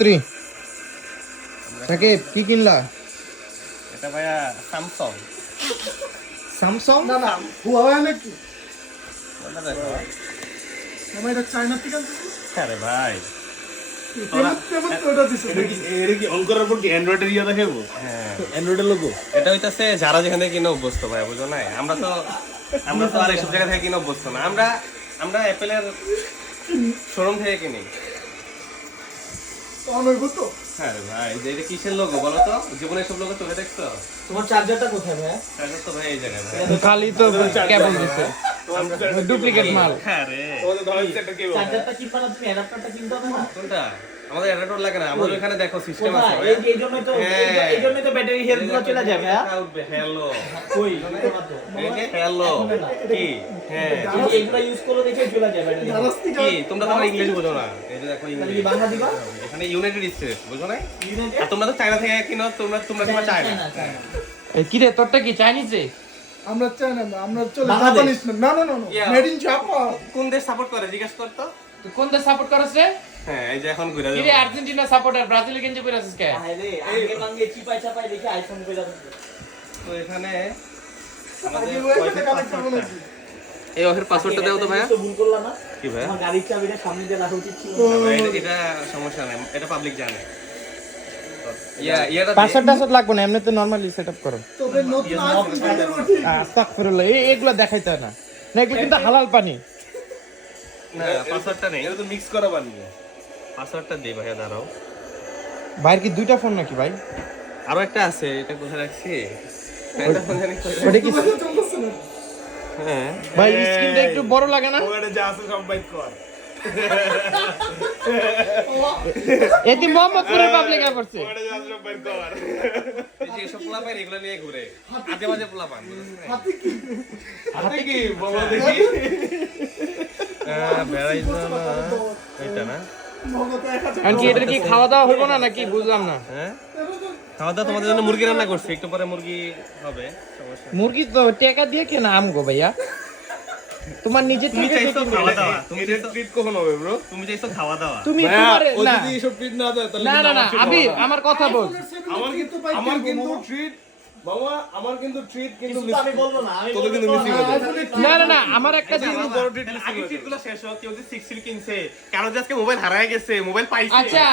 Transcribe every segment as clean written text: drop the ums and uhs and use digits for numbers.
3 সাকিব কি কিনলা? এটা ভাইয়া স্যামসাং। স্যামসাং না না হুয়াওয়ে নাকি? ওটা দেখো। আমার এটা চায়না থেকে আনছি। আরে ভাই তেমন ওটা দিছে। এটা কি অন করার পর কি অ্যান্ড্রয়েডের ইয়া দেখাবো? হ্যাঁ অ্যান্ড্রয়েডের লোগো? এটা হইতাছে যারা যেখান থেকে কিনে অভ্যস্ত ভাই, বুঝো না? আমরা তো আর এইসব জায়গা থেকে কিনে অভ্যস্ত না। আমরা অ্যাপেলের শোরুম থেকে কিনি। অন হইব তো? হ্যাঁ রে ভাই, যে এটা কিসের লোগো বলো তো? জীবনে সব লোগো চোখে দেখছো? তোমার চার্জারটা কোথায় ভাই? তাহলে তো ভাই এই জায়গায় ভাই। খালি তো কেবল দিছে ডুপ্লিকেট মাল। হ্যাঁ রে, তোমাদের ধরো একটা কেবল। চার্জারটা কিনবা না, তুমি অ্যাডাপ্টারটা কিনতে হবে না? কোনটা? আমাদের অ্যাডাপ্টার লাগে না, আমাদের এখানে দেখো সিস্টেম আছে কোথায়? ভাই। এই জন্যই তো ব্যাটারি হেলথ গুলো চলে যায় ভাই। হ্যালো কই তোমার তো হ্যালো কি? হ্যাঁ এইগুলা ইউজ করলে দেখে চলে যায় ব্যাটারি। কি তোমরা তো ইংলিশ বোঝো না? এই যে দেখো তাহলে ইংলিশ কি বাংলা দিবা? এখানে ইউনাইটেড স্টেটস বুঝো না? ইউনাইটেড? আর তোমরা তো চায়না থেকে কিনো, তোমরা চায়না। চায়না। এই কি রে তোরটা কি চাইনিজে? আমরা চায়না না, আমরা চলে বাংলাদেশ। জাপানিজ না। না না না Yeah. Made in Japan. কোন দেশ সাপোর্ট করে জিজ্ঞেস কর তো। তুই কোন দেশ সাপোর্ট করছ রে? হ্যাঁ এই যে এখন ঘুরে কি রে আর্জেন্টিনা সাপোর্টার ব্রাজিল গেঞ্জি পরে আছিস কে? আরে আগে মাঙ্গে চিপাই চাপাই দেখে আইফোন কইরা দিছে। তো এখানে আগে ওইটা কানেক্ট করব নাকি? এই অফের পাসওয়ার্ডটা দাও তো ভাইয়া। তো ভুল করলা না? কি ভাইয়া? আমার গাড়ির চাবিটা সামনে দিয়ে রাখা উচিত ছিল। না ভাই, এটা সমস্যা নাই, এটা পাবলিক জানে। ইয়াটা পাসওয়ার্ড লাগবে না, এমনি তো নরমালি সেটআপ করো। তোদের নতুন আইফোন কিনতে পারছি। আস্তাগফিরুল্লাহ, এগুলা দেখাইতে হয় না। না এগুলো কিন্তু হালাল পানি। না পাসওয়ার্ডটা নেই, এটা তো মিক্স করা বানিয়ে। পাসওয়ার্ডটা দেই ভাইয়া, দাঁড়াও। ভাইয়ের কি দুইটা ফোন নাকি ভাই? আরো একটা আছে, এটা কোথায় রাখছি? এটা ফোন জানি কোথায়? ওটা কি? চলতেছে না। হ্যাঁ ভাই স্ক্রিনটা একটু বড় লাগে না? ওখানে যা আছে সব বাইট কর। এটি মোহাম্মদপুরের পাবলিক পড়ছে। ওখানে যা আছে সব বাইট কর। এই যে এসব পোলাপান এগুলো নিয়ে ঘুরে আজে বাজে পোলাপান। হাতে কি? হাতে কি বাবা দেখি। বেড়াইতো না এটা না? নগদ 1000 কারণ কি এটা কি খাওয়া দাওয়া হইব না নাকি বুঝলাম না। হ্যাঁ খাওয়া দাওয়া তোমাদের জন্য মুরগি রান্না করছি, একটু পরে মুরগি হবে, সমস্যা নেই। মুরগি তো টাকা দিয়ে কেনা আমগো ভাইয়া। তোমার নিজে তুমি থেকে চাইছো কিনবে। খাওয়া দাওয়া, তুমি এটা চাইছো ট্রিট কখন হবে ব্রো? তুমি চাইছো খাওয়া দাওয়া। তুমি ভাইয়া, তোমার ও না যদি এসব ট্রিট না দেয় তাহলে না না না কিন্তু আমার আবির ছিল না। আমার কথা বল। আমার কিন্তু ট্রিট বাবা, আমার কিন্তু ট্রিট কিন্তু কিছু তো আমি বলবো না, আমি তোদের কিন্তু বলবো মিসিং না। হয়েছে। না না না আমার একটা আচ্ছা, জিনিস বাবা, আগে ট্রিটগুলো শেষ হোক, কেউ যদি 6 সিল কিনছে, কারো যে আজকে মোবাইল হারায় গেছে, মোবাইল পাইছে। আচ্ছা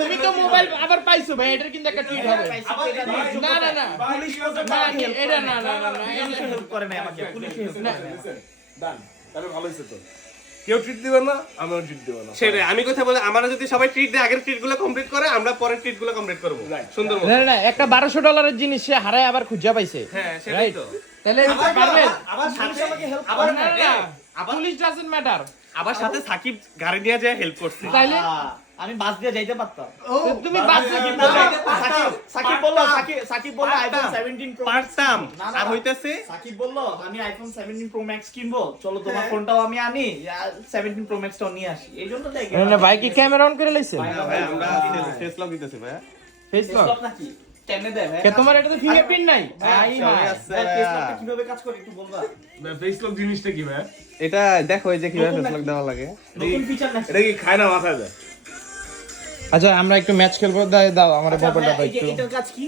তুমি তো মোবাইল আবার পাইছো ভাই, এটার কিন্তু একটা ট্রিট হবে। না না না পুলিশ পর্যন্ত না, আমাকে help এটা করে না, না, না, না, পুলিশ help করে না আমাকে, পুলিশ help করে না। ডান, তাহলে ভালো হয়েছে তো। কেউ ট্রিট দিবে না, আমিও ট্রিট দেব না। সেটাই আমি কথা বলি, আমরা যদি সবাই ট্রিট দেয়, আগের ট্রিটগুলো কমপ্লিট করে, আমরা পরের ট্রিটগুলো কমপ্লিট করব। Right. সুন্দর মতো। না না, না একটা $1200 জিনিস সে হারায় আবার খুঁজা পাইছে। হ্যাঁ সেটাই রাইট তো। তাহলে পারবে আবার সাথে আবার না না পুলিশ ডাজন্ট ম্যাটার। আবার সাথে সাকিব গাড়ি নিয়ে যায় হেল্প করছে। তাইলে আমি বাস দিয়ে যাইতে পারতাম। তুমি বাস সাকিব বললো আইফোন 17 প্রো পারতাম। না, না, আর না। হইতেছে সাকিব বললো আমি আইফোন 17 প্রো ম্যাক্স কিনবো, চলো তোমার ফোনটাও আমি আনি, 17 প্রো ম্যাক্সটাও নিয়ে আসি। এই জন্য তাই না না ভাই কি ক্যামেরা অন করে লাইছে? ভাই আমরা ফেস লক দিতেছি ভাই। ফেস লক Face lock নাকি? কেমনে দেয় ভাই? কে তোমার এটাতে ফিঙ্গারপ্রিন্ট নাই? ভাই সবাই ভাই আছে। ভাই, face lockটা কিভাবে কাজ করে একটু বলবা? ফেসলক জিনিসটা কি ভাই? এটা দেখো এই যে কিভাবে ফেস লক দেওয়া লাগে। নতুন ফিচার নাকি? এটা কি খায় না মাথায় দেয়? আচ্ছা আমরা একটু ম্যাচ খেলবো, দাও আমার আচ্ছা, মোবাইলটা ভাই, দাও এই যে একটু। এটার কাজ কি?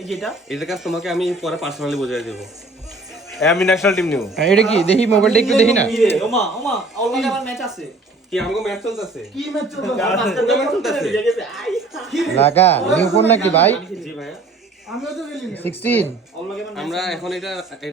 এই যেটা এটার কাজ তোমাকে আমি পরে পার্সোনালি বুঝিয়ে দেব। আমি ন্যাশনাল টিম নিব। হ্যাঁ, এটা কি দেখি মোবাইলটা একটু দেখি না। ওমা অলরেডি আমার ম্যাচ আছে। কি আমগো ম্যাচ চলতেছে? কি ম্যাচ চলছে? ওটা ম্যাচ চলতেছে। লাগা নিউ ফোন নাকি ভাই? জি ভাইয়া। আমিও তো গেলি না। 16 অলরেডি আমার আমরা এখন এটা